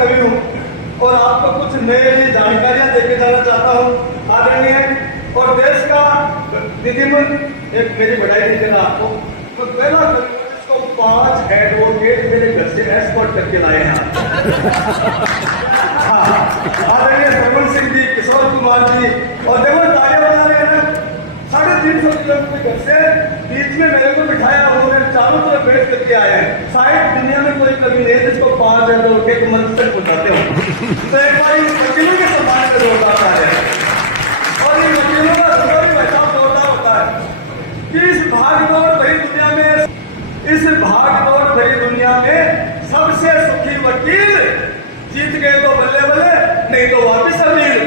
कवि हूँ और आपको कुछ नई नई जानकारियां देके जाना चाहता हूँ। आदरणीय और देश का विधिमन एक मेरी बधाई दे देना आपको। तो पहला कवि इसको 5 एडवोकेट मेरे घर से एस्कॉर्ट करके लाए हैं। आदरणीय सरवण सिंह जी, किशोर कुमार जी, और देखो तालियां बजा रहे हैं ना। 350 किलोमीटर घर से बीच में मेरे को बिठाया, उन्होंने चारों तरफ बैठ करके आए हैं। शायद दुनिया में कोई कवि नहीं है जिसको 5 एडवोकेट मंच तक पहुंचाते हो। तो एक बार वकीलों के सम्मान का जोरदार है, और इन वकीलों का भी वैसा जोरदार होता है कि इस भागदौड़ भरी दुनिया में सबसे सुखी वकील जीत गए तो बल्ले बल्ले, नहीं तो वापिस अपील।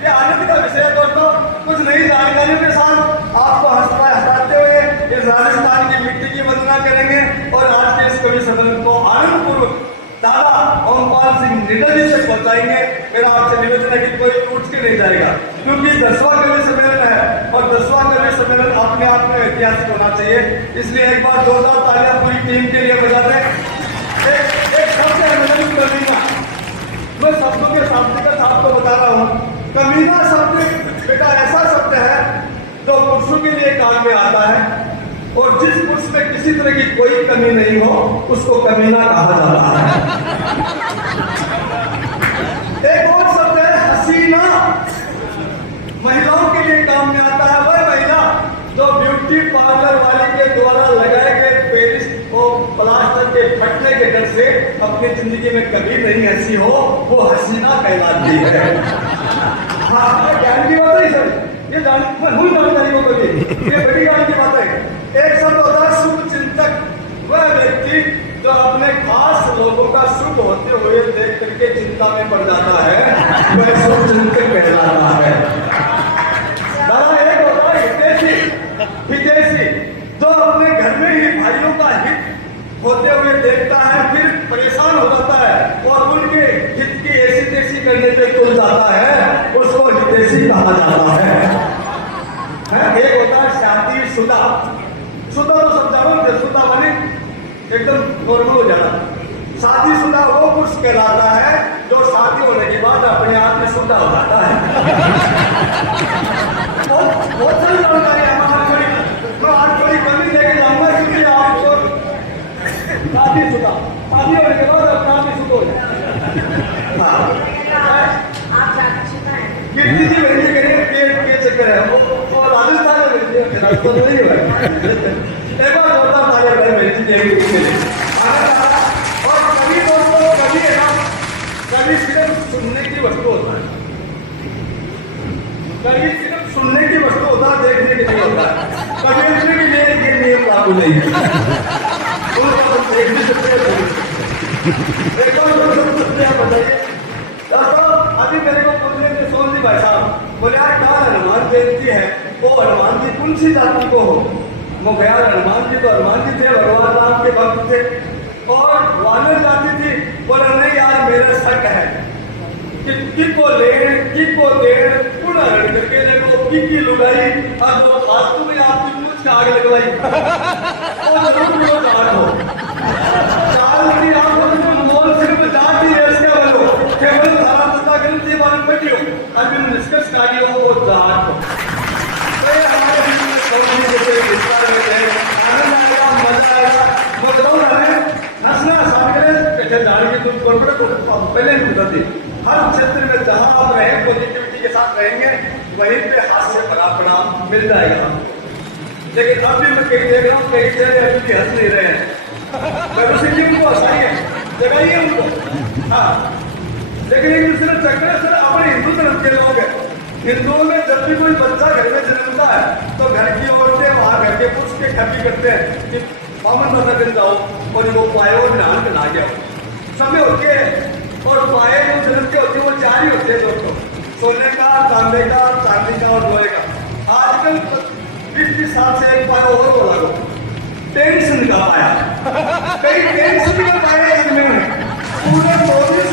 ये आनंद का विषय है दोस्तों। कुछ नई जानकारियों के साथ आपको हंसाते हुए इस राजस्थान की मिट्टी की वंदना करेंगे और आज के इस कवि सम्मेलन को आनंद पूर्वक दादा ओमपाल सिंह निडर जी से पहुंचाएंगे। मेरा आपसे निवेदन है कि कोई टूट के नहीं जाएगा, क्योंकि 10वां कवि सम्मेलन है और 10वां कवि सम्मेलन अपने आप में ऐतिहासिक होना चाहिए। इसलिए एक बार जोरदार तालियां पूरी टीम के लिए बजा दें। एक शब्द है कमीना। मैं शब्दों के शाब्दिक आपको बता रहा हूँ। कमीना शब्द बेटा ऐसा शब्द है जो पुरुषों के लिए काम में आता है, और जिस पुरुष में किसी तरह की कोई कमी नहीं हो उसको कमीना कहा जाता है। एक और शब्द है हसीना। महिलाओं के लिए काम में आता है। वह महिला जो ब्यूटी पार्लर वाली के द्वारा लगाए गए पेरिस और प्लास्टर के फटने के डर से अपनी जिंदगी में कभी नहीं हंसी हो, वो हसीना कहलाती है। हाँ, ज्ञान की बात है सर, ये जानकारी को कभी ये बड़ी ज्ञान की बात है। एक शब्द होता है शुभ चिंतक। वह व्यक्ति जो अपने खास लोगों का शुभ होते हुए देख करके चिंता में पड़ जाता है, वह शुभ चिंतक कहलाता है। एक होता है हितैषी, जो अपने घर में ही भाइयों का हित होते हुए देखता है, फिर परेशान हो जाता है और उनके हित की ऐसी तैसी करने पे तुल जाता है, उसको हितैषी कहा जाता है। एक होता है शादीशुदा। शुदा तो सब जानो, शुदा माने एकदम नॉर्मल हो जाना। शादीशुदा वो पुरुष कहलाता है जो शादी होने के बाद अपने आप में शुदा हो जाता है। बहुत सारी जानकारी है हमारी, मैं आज थोड़ी कमी लेके जाऊंगा, क्योंकि आपको शादीशुदा शादी होने के बाद अपना आप शुद्ध हो जाए। कीर्ति जी वही करें के चक्कर है वो राजस्थान में तो नहीं हुआ। एक बार जोरदार तालियां बजाएं मेरी जी देवी के लिए। और कभी दोस्तों कभी है ना, कभी सिर्फ सुनने की वस्तु होता है, कभी सिर्फ सुनने की वस्तु होता है, देखने की नहीं होता है। कभी उसमें भी ये नियम लागू नहीं है। एक भी बताइए दोस्तों। अभी मेरे को पूछने के सोन जी भाई साहब बोले यार क्या हनुमान जयंती है, वो हनुमान जी कौन सी जाति को हो? वो गया हनुमान जी तो हनुमान जी थे, भगवान राम के भक्त थे, और वानर जाति थी। बोले नहीं यार मेरा शक है कि को लेन पूर्ण हरण करके देखो की लुगाई और वो फालतू में आपकी पूछ का आग लगवाई वो जरूर वो जाट हो। चाल लगी आप मंगोल सिर्फ जाति है इसके वालों केवल सारा सत्ता ग्रंथ से बारे में बैठी हो, अभी हम डिस्कस करिए वो जाट हो। तो ये हमारे बीच में सोनी जैसे विस्तार में है, आनंद आएगा, मजा आएगा। बताओ हमें हंसना सामने कैसे दाढ़ी के तुम कॉर्पोरेट पहले ही पूछा थी। हर क्षेत्र में जहां आप रहे पॉजिटिविटी के साथ रहेंगे, वहीं पे हास्य भरा परिणाम मिल जाएगा। लेकिन अब भी मैं कहीं देख रहा हूँ कहीं चेहरे अभी भी हंस नहीं रहे हैं। उसी जी उनको हंसाइए, जगाइए उनको। हाँ, लेकिन एक दूसरे चक्कर सर अपने हिंदू धर्म के लोग हैं। हिंदुओं में जब भी कोई बच्चा घर में जन्मता है तो घर की औरतें वहां घर के पुरुष के खबी करते हैं कि पावन माता दिन जाओ और वो पाए और ध्यान बना गया सब होते हैं। और पाए जो जन्म के होते हैं वो 4 ही होते हैं दोस्तों, सोने का, तांबे का, चांदी का और लोहे का। आजकल 20 साल से एक पाया और बोला लो टेंशन का पाया, कई टेंशन का पाया इनमें पूरे 24